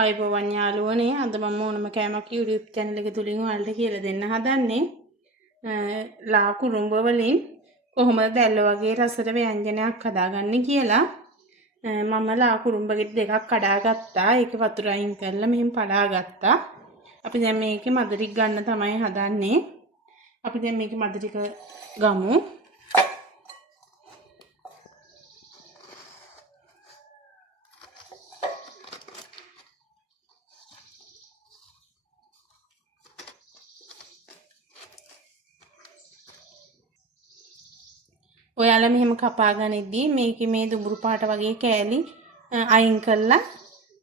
ආයුබෝවන් යාළුවනේ අද මම ඕනම කෑමක් YouTube channel එක තුලින් ඔයාලට කියලා දෙන්න හදන්නේ ලා කුරුම්බ වලින් කොහොමද දැල්ල වගේ රසට ව්‍යංජනයක් හදාගන්නේ කියලා. මම ලා කුරුම්බ දෙකක් කඩා ගත්තා. ඒක වතුර අයින් කරලා මෙහෙම පලා ගත්තා. අපි දැන් මේකේ මද ටික ගන්න තමයි හදන්නේ. අපි දැන් මේකේ මද ටික ගමු. ඔයාලා මෙහෙම කපා ගනිද්දී මේකේ මේ දුඹුරු පාට වගේ කෑලි අයින් කරලා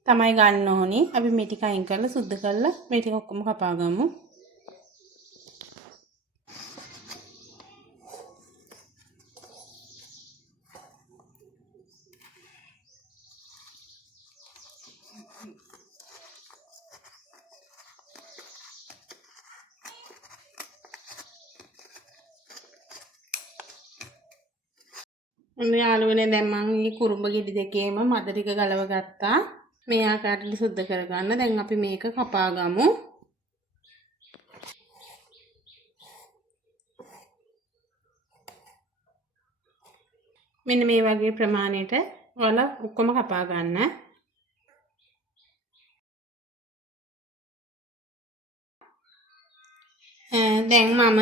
තමයි ගන්න ඕනේ. අපි මේ ටික අයින් කරලා සුද්ධ කරලා මේ ටික ඔක්කොම කපා ගමු. යාළුවනේ දැන් මම මේ කුරුම්බ ගෙඩි දෙකේම මද ටික ගලව ගත්තා. මේ ආකාරයට සුද්ධ කරගන්න. දැන් අපි මේක කපා ගමු. මෙන්න මේ වගේ ප්‍රමාණයට ඔයාලා ඔක්කොම කපා ගන්න. දැන් මම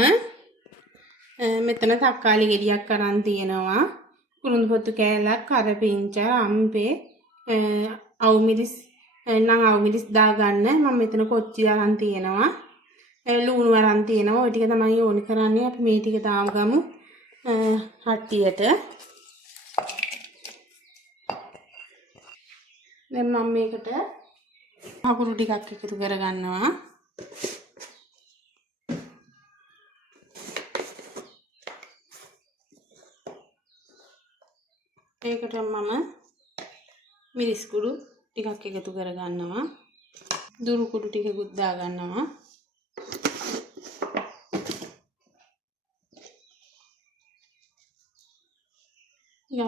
මෙතන තක්කාලි ගෙඩියක් අරන් තියෙනවා. කුරුඳු පොතු කෑල්ලක්, කරපිංච, අම්පේ, අවුමිරිස් නම් අවුමිරිස් දාගන්න. මම මෙතන කොච්චි අරන් තියෙනවා. ලුණු අරන් තියෙනවා. ওই ටික තමයි ඕනි කරන්නේ. අපි මේ ටික දාගමු හට්ටියට. දැන් මම මේකට අකුරු ටිකක් එකතු කරගන්නවා. ඒකට මම මිරිස් කුඩු ටිකක් එකතු කරගන්නවා. දුරු කුඩු ටිකකුත් දාගන්නවා.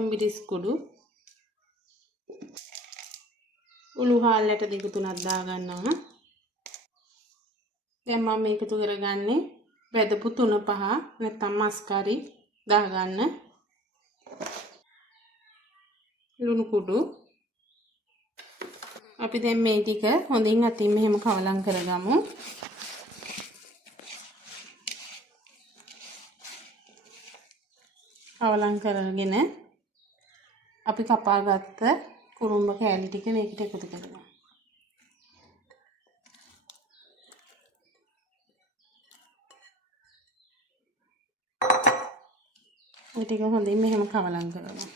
මිරිස් කුඩු උළු හාල්ලට දෙක තුනක් දාගන්නවා. දැන් මම එකතු කරගන්නේ වැදපු 3-5 නැත්නම් මස් කරි දාගන්න. ලුණු කුඩු. අපි දැන් මේ ටික හොඳින් අතින් මෙහෙම කවලම් කරගමු. කවලම් කරගෙන අපි කපාගත්ත කුරුම්බ කෑලි ටික මේකට එකතු කරගමු. මේ ටික හොඳින් මෙහෙම කවලම් කරගමු.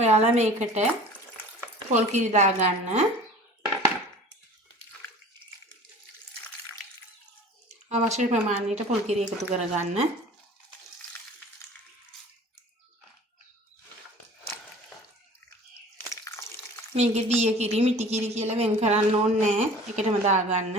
ඔයාලා මේකට පොල් කිරි දාගන්න. අවශ්‍ය ප්‍රමාණයට පොල් කිරි එකතු කරගන්න. මේකේ දිය කිරි, මිටි කිරි කියලා වෙන් කරන්න ඕනේ නැහැ. එකටම දාගන්න.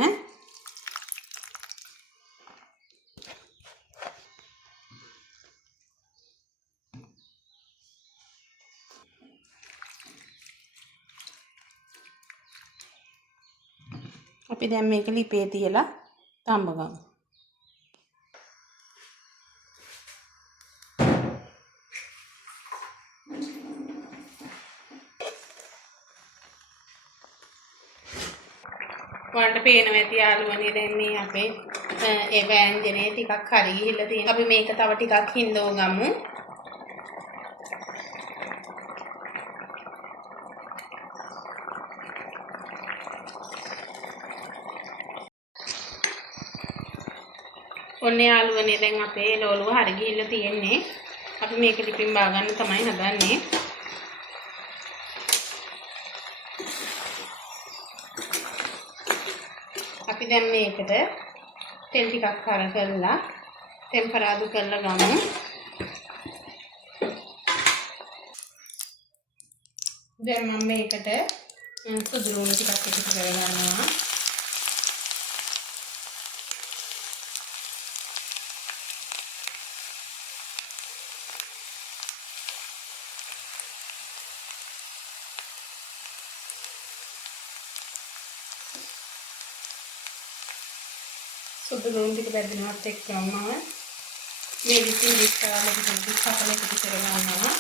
අපි දැන් මේක ලිපේ තියලා තඹ ගමු. ඔයාලට පේනවා ඇති යාළුවනේ දැන් මේ අපේ ඒ වෑංජනේ ටිකක් හරි ගිහිල්ලා තියෙනවා. අපි මේක තව ටිකක් හිඳව ගමු. ඔන්න යාළුවනේ දැන් අපේ ලෝලුව හරි ගිහිල්ලා තියෙන්නේ. අපි මේක ටිකින් බා ගන්න තමයි හදන්නේ. අපි දැන් මේකට තෙල් ටිකක් කරලා ටෙම්පරාදු කරලා ගමු. දැන් මම මේකට සුදු ලුණු ටිකක් එකතු කරගන්නවා. සුදු ලුණු ටික බැදෙනවත් එක්කම මේ විදිහට විස්තරවල ටික කපලා එකතු කරගන්නවා.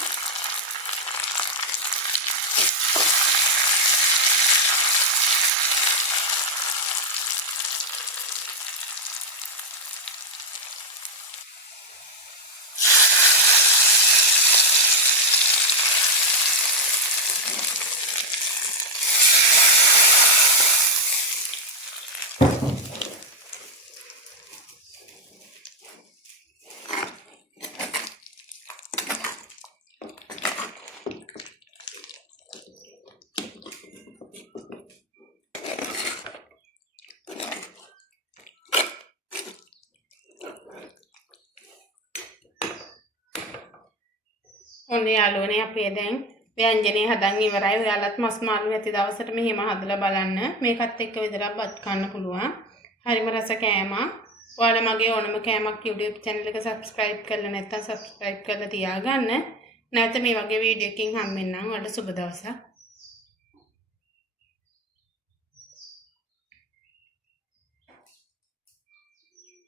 ඔන්න යාළුවනේ අපේ දැන් ව්‍යංජනේ හදන් ඉවරයි. ඔයාලත් මස් මාළු ඇති දවසට මෙහෙම හදලා බලන්න. මේකත් එක්ක විතරක් බත් කන්න පුළුවන්. හරිම රස කෑමක්. ඔයාලා මගේ ඕනම කෑමක් YouTube channel එක subscribe කරලා නැත්නම් subscribe කරලා තියාගන්න. නැත්නම් මේ වගේ වීඩියෝ එකකින් හම්බෙන්නම්. ඔයාලට සුබ දවසක්.